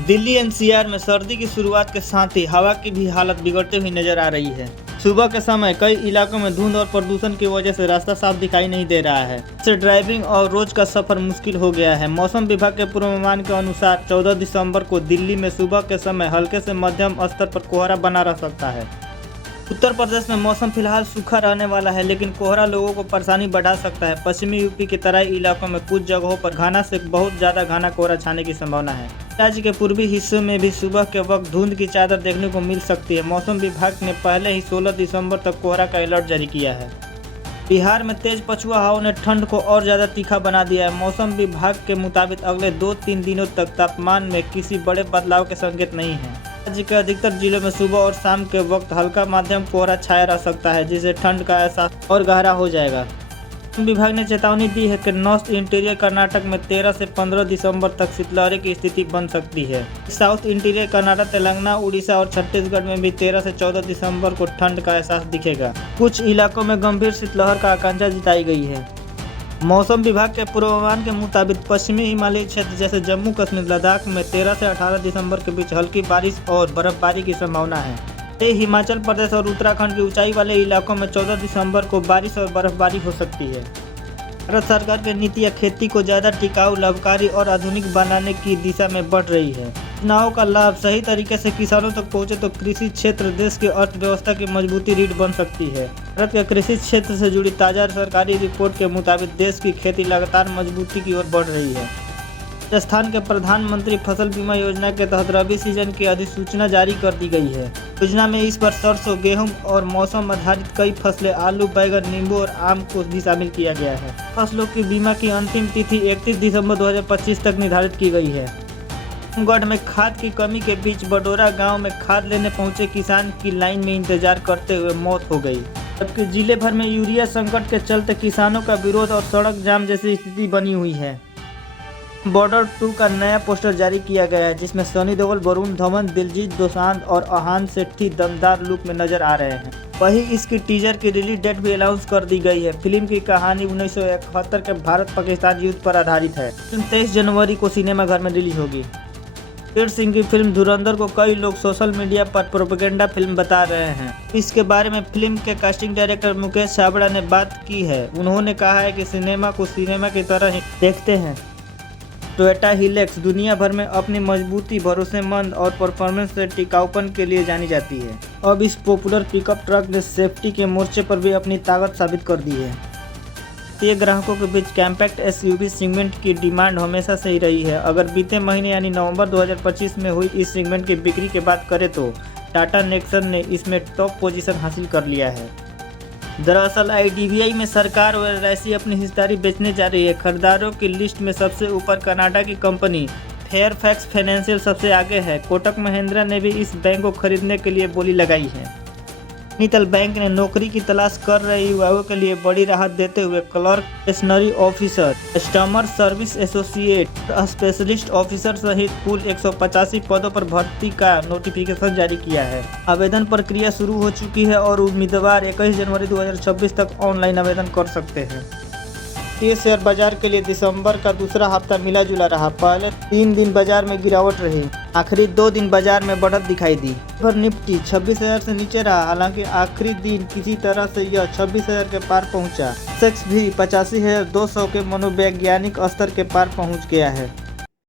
Delhi NCR में सर्दी की शुरुआत के साथ ही हवा की भी हालत बिगड़ती हुई नजर आ रही है। सुबह के समय कई इलाकों में धुंध और प्रदूषण की वजह से रास्ता साफ दिखाई नहीं दे रहा है। इससे ड्राइविंग और रोज का सफर मुश्किल हो गया है। मौसम विभाग के पूर्वानुमान के अनुसार 14 दिसंबर को दिल्ली में सुबह के समय हल्के से मध्यम स्तर पर कोहरा बना रह सकता है। उत्तर प्रदेश में मौसम फिलहाल सूखा रहने वाला है, लेकिन कोहरा लोगों को परेशानी बढ़ा सकता है। पश्चिमी यूपी के तराई इलाकों में कुछ जगहों पर घना से बहुत ज्यादा घना कोहरा छाने की संभावना है। राज्य के पूर्वी हिस्सों में भी सुबह के वक्त धुंध की चादर देखने को मिल सकती है। मौसम विभाग ने पहले ही 16 दिसंबर तक कोहरा का अलर्ट जारी किया है। बिहार में तेज पछुआ हवाओं ने ठंड को और ज्यादा तीखा बना दिया है। मौसम विभाग के मुताबिक अगले 2-3 दिनों तक तापमान में किसी बड़े बदलाव के संकेत नहीं है। राज्य के अधिकतर जिलों में सुबह और शाम के वक्त हल्का मध्यम कोहरा छाया रह सकता है, जिससे ठंड का एहसास और गहरा हो जाएगा। मौसम विभाग ने चेतावनी दी है कि नॉर्थ इंटीरियर कर्नाटक में 13 से 15 दिसंबर तक शीतलहर की स्थिति बन सकती है। साउथ इंटीरियर कर्नाटक, तेलंगाना, उड़ीसा और छत्तीसगढ़ में भी 13 से 14 दिसंबर को ठंड का एहसास दिखेगा। कुछ इलाकों में गंभीर शीतलहर का आशंका जताई गई है। मौसम विभाग के पूर्वानुमान के मुताबिक पश्चिमी हिमालयी क्षेत्र जैसे जम्मू कश्मीर, लद्दाख में 13 से 18 दिसंबर के बीच हल्की बारिश और बर्फबारी की संभावना है। हिमाचल प्रदेश और उत्तराखंड के ऊंचाई वाले इलाकों में 14 दिसंबर को बारिश और बर्फबारी हो सकती है। भारत सरकार की नीतियां खेती को ज्यादा टिकाऊ, लाभकारी और आधुनिक बनाने की दिशा में बढ़ रही है। योजनाओं का लाभ सही तरीके से किसानों तक पहुंचे तो कृषि क्षेत्र देश की अर्थव्यवस्था की मजबूती रीढ़ बन सकती है। भारत के कृषि क्षेत्र से जुड़ी ताजा सरकारी रिपोर्ट के मुताबिक देश की खेती लगातार मजबूती की ओर बढ़ रही है। राजस्थान के प्रधानमंत्री फसल बीमा योजना के तहत रबी सीजन की अधिसूचना जारी कर दी गई है। योजना में इस बार सरसों, गेहूं और मौसम आधारित कई फसलें, आलू, बैंगन, नींबू और आम को भी शामिल किया गया है। फसलों की बीमा की अंतिम तिथि 31 दिसंबर 2025 तक निर्धारित की गई है। गढ़ में खाद की कमी के बीच बडोरा गांव में खाद लेने पहुंचे किसान की लाइन में इंतजार करते हुए मौत हो गई, जबकि जिले भर में यूरिया संकट के चलते किसानों का विरोध और सड़क जाम जैसी स्थिति बनी हुई है। बॉर्डर 2 का नया पोस्टर जारी किया गया है, जिसमें सनी देओल, वरुण धवन, दिलजीत दोसांझ और आहान शेट्टी दमदार लुक में नजर आ रहे हैं। वहीं इसकी टीजर की रिलीज डेट भी अनाउंस कर दी गई है। फिल्म की कहानी 1971 के भारत-पाकिस्तान युद्ध पर आधारित है। फिल्म 23 जनवरी को सिनेमाघर में रिलीज होगी। रणवीर सिंह की फिल्म धुरंधर को कई लोग सोशल मीडिया पर प्रोपेगेंडा फिल्म बता रहे हैं। इसके बारे में फिल्म के कास्टिंग डायरेक्टर मुकेश छाबड़ा ने बात की है। उन्होंने कहा है कि सिनेमा को सिनेमा की तरह ही देखते हैं। टोयोटा हिलेक्स दुनिया भर में अपनी मजबूती, भरोसेमंद और परफॉर्मेंस से टिकाऊपन के लिए जानी जाती है। अब इस पॉपुलर पिकअप ट्रक ने सेफ्टी के मोर्चे पर भी अपनी ताकत साबित कर दी है। ये ग्राहकों के बीच कॉम्पैक्ट एसयूवी सेगमेंट की डिमांड हमेशा से ही रही है। अगर बीते महीने यानी नवंबर 2025 में हुई इस सेगमेंट की बिक्री की बात करें तो टाटा नेक्सन ने इसमें टॉप पोजीशन हासिल कर लिया है। दरअसल IDVI में सरकार और LIC अपनी हिस्सेदारी बेचने जा रही है। खरीदारों की लिस्ट में सबसे ऊपर कनाडा की कंपनी फेयरफैक्स फाइनेंशियल सबसे आगे है। कोटक महिंद्रा ने भी इस बैंक को खरीदने के लिए बोली लगाई है। नैनीताल बैंक ने नौकरी की तलाश कर रहे युवाओं के लिए बड़ी राहत देते हुए clerk, stationery officer, customer service associate, specialist officer सहित कुल 185 पदों पर भर्ती का नोटिफिकेशन जारी किया है। आवेदन प्रक्रिया शुरू हो चुकी है और उम्मीदवार 21 जनवरी 2026 तक ऑनलाइन आवेदन कर सकते हैं। ये शेयर बाजार के लिए दिसंबर का दूसरा हफ्ता मिला जुला रहा। पहले 3 दिन बाजार में गिरावट रही, आखिरी 2 दिन बाजार में बढ़त दिखाई दी। पर निफ्टी 26,000 से नीचे रहा, हालांकि आखिरी दिन किसी तरह से यह 26,000 के पार पहुंचा। सेंसेक्स भी 85,200 के मनोवैज्ञानिक स्तर के पार पहुंच गया है।